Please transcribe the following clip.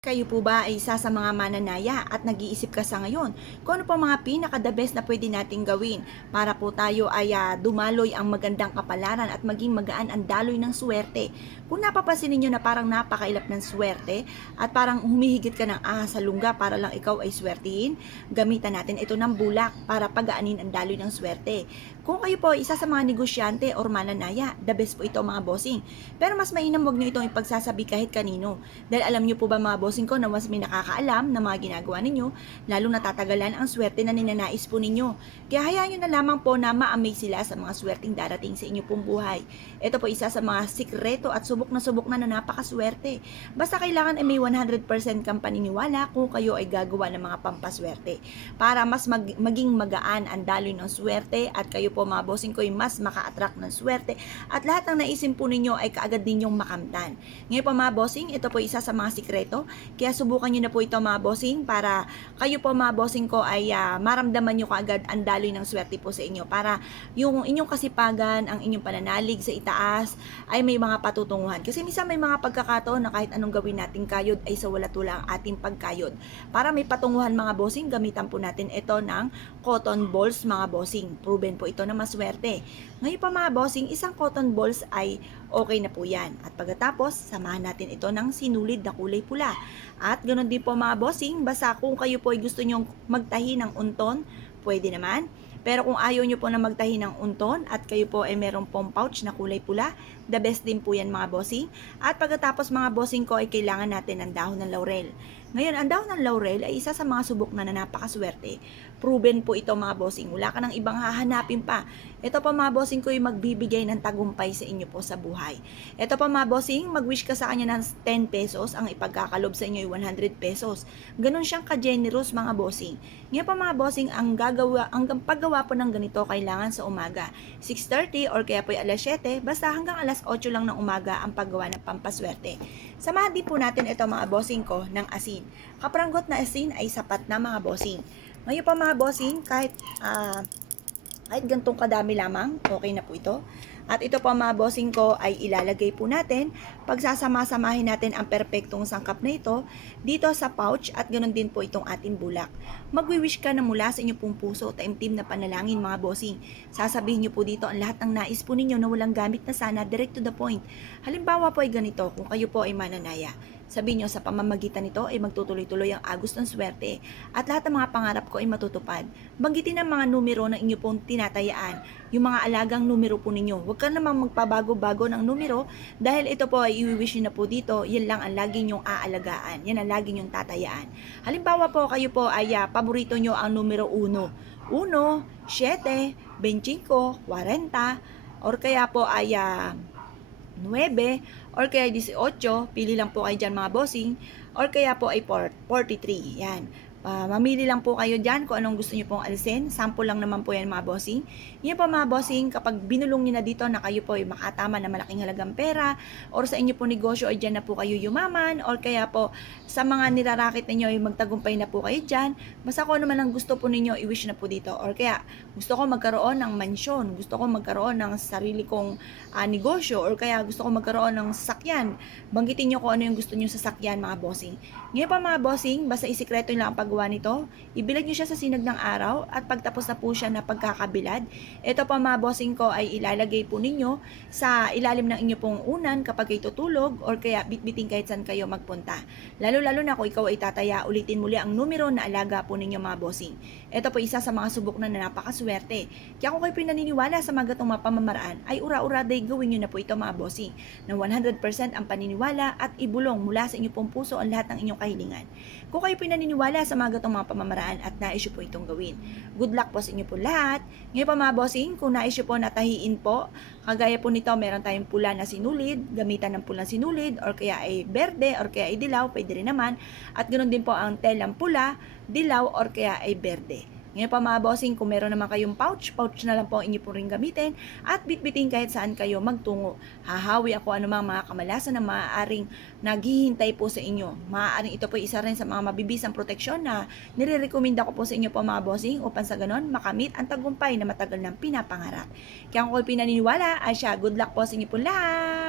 Kayo po ba ay isa sa mga mananaya at nag-iisip ka sa ngayon kung ano pa mga pinaka-the best na pwede nating gawin para po tayo ay dumaloy ang magandang kapalaran at maging magaan ang daloy ng swerte? Kung napapansin ninyo na parang napakailap ng swerte at parang humihigit ka ng ahas sa lungga para lang ikaw ay swertihin, gamitan natin ito ng bulak para pagaanin ang daloy ng swerte. Kung kayo po ay isa sa mga negosyante or mananaya, the best po ito mga bossing. Pero mas mainam wag nyo itong ipagsasabi kahit kanino. Dahil alam nyo po ba mga bossing ko na mas may nakakaalam na mga ginagawa ninyo, lalong natatagalan ang swerte na ninanais po ninyo. Kaya hayaan nyo na lamang po na ma-amaze sila sa mga swerteng darating sa inyo pong buhay. Ito po isa sa mga sikreto at subok na napakaswerte. Basta kailangan ay may 100% kang paniniwala kung kayo ay gagawa ng mga pampaswerte. Para mas maging magaan ang daloy ng swerte at kayo po mga bossing ko ay mas maka-attract ng swerte at lahat ng naisin po ninyo ay kaagad ninyong makamtan. Ngayon po mga bossing, ito po isa sa mga sikreto. Kaya subukan nyo na po ito mga bossing para kayo po mga bossing ko ay maramdaman nyo kaagad ang daloy ng swerte po sa inyo. Para yung inyong kasipagan, ang inyong pananalig sa itaas ay may mga patutunguhan. Kasi minsan may mga pagkakataon na kahit anong gawin nating kayod ay sa wala-tula ang ating pagkayod. Para may patunguhan mga bossing, gamitan po natin ito ng cotton balls mga bossing. Proven po ito na maswerte. Ngayon pa mga bossing, isang cotton balls ay okay na po yan. At pagkatapos, samahan natin ito ng sinulid na kulay pula. At ganoon din po mga bossing, basta kung kayo po ay gusto nyong magtahi ng unton, pwede naman. Pero kung ayaw nyo po na magtahi ng unton at kayo po ay meron pong pouch na kulay pula, the best din po yan mga bossing. At pagkatapos mga bossing ko ay kailangan natin ng dahon ng laurel. Ngayon, ang dahon ng laurel ay isa sa mga subok na napakaswerte. Proven po ito mga bossing. Wala ka ng ibang hahanapin pa. Ito pa mga bossing ko ay magbibigay ng tagumpay sa inyo po sa buhay. Ito pa mga bossing, mag-wish ka sa kanya ng 10 pesos, ang ipagkakalob sa inyo ay 100 pesos. Ganon siyang ka-generous mga bossing. Ngayon pa mga bossing, ang paggawa po ng ganito kailangan sa umaga. 6:30 or kaya po ay alas 7, basta hanggang alas 8 lang ng umaga ang paggawa ng pampaswerte. Samahan din po natin ito mga bossing ko ng asin. Kapranggot na asin ay sapat na mga bossing. Ngayon pa mga bossing, kahit gantong kadami lamang, okay na po ito. At ito pa mga bossing ko ay ilalagay po natin. Pagsasama-samahin natin ang perpektong sangkap na ito dito sa pouch at ganoon din po itong ating bulak. Magwi-wish ka na mula sa inyong pong puso, taimtim na panalangin mga bossing. Sasabihin nyo po dito ang lahat ng nais po ninyo na walang gamit na sana, direct to the point. Halimbawa po ay ganito, kung kayo po ay mananaya. Sabihin nyo sa pamamagitan nito ay magtutuloy-tuloy ang agos ng swerte at lahat ng mga pangarap ko ay matutupad. Banggitin ang mga numero na inyo pong tinatayaan, yung mga alagang numero po ninyo. Huwag ka namang magpabago-bago ng numero dahil ito po ay i-wish nyo na po dito, yan lang ang lagi nyong aalagaan, yan ang lagi nyong tatayaan. Halimbawa po kayo po ay paborito nyo ang numero 1, 7, 25, 40, or kaya po ay 9 or kaya 18, pili lang po kayo dyan mga bossing, or kaya po ay 43, yan. Mamili lang po kayo dyan kung anong gusto nyo pong alisin. Sample lang naman po yan mga bossing. Yan po mga bossing, kapag binulong nyo na dito na kayo po ay makatama na malaking halagang pera, or sa inyo po negosyo ay dyan na po kayo yumaman, or kaya po sa mga nirarakit ninyo ay magtagumpay na po kayo dyan. Basta kung ano man ang gusto po ninyo, i-wish na po dito. Or kaya gusto ko magkaroon ng mansyon, gusto ko magkaroon ng sarili kong negosyo, or kaya gusto ko magkaroon ng sasakyan. Banggitin nyo kung ano yung gusto nyo sa sasakyan mga bossing. Ngayon pa mga bossing, basta isikreto nyo lang ang paggawa nito. Ibilad nyo siya sa sinag ng araw at pagtapos na po siya na pagkakabilad, ito pa mga bossing ko ay ilalagay po ninyo sa ilalim ng inyo pong unan kapag kayo tutulog or kaya bitbiting kahit saan kayo magpunta. Lalo-lalo na kung ikaw ay tataya, ulitin muli ang numero na alaga po ninyo mga bossing. Ito po isa sa mga subok na napakaswerte. Kaya kung kayo pinaniniwala sa mga gatong mga pamamaraan, ay ura-ura day gawin nyo na po ito mga bossing. Na 100% ang paniniwala at ibulong mula sa inyo pong puso ang lahat ng inyong kahilingan. Kung kayo pinaniniwala sa mga gatong mga pamamaraan at nais nyo po itong gawin, good luck po sa inyo po lahat. Ngayon pa mga bossing, kung nais nyo po natahiin po, kagaya po nito, meron tayong pula na sinulid, gamitan ng pulang sinulid, or kaya ay berde, or kaya ay dilaw, pwede rin naman. At ganoon din po ang telang pula, dilaw, or kaya ay berde. Ngayon pa mga bossing, kung meron naman kayong pouch na lang po ang inyo po rin gamitin at bitbitin kahit saan kayo magtungo. Hahawi ako anumang mga kamalasan na maaaring naghihintay po sa inyo. Maaaring ito po isa rin sa mga mabibisang proteksyon na nire-recommenda ko po sa inyo po mga bossing upang sa ganon makamit ang tagumpay na matagal ng pinapangarap. Kaya kung pinaniniwala, ay siya, good luck po sa inyo po lahat!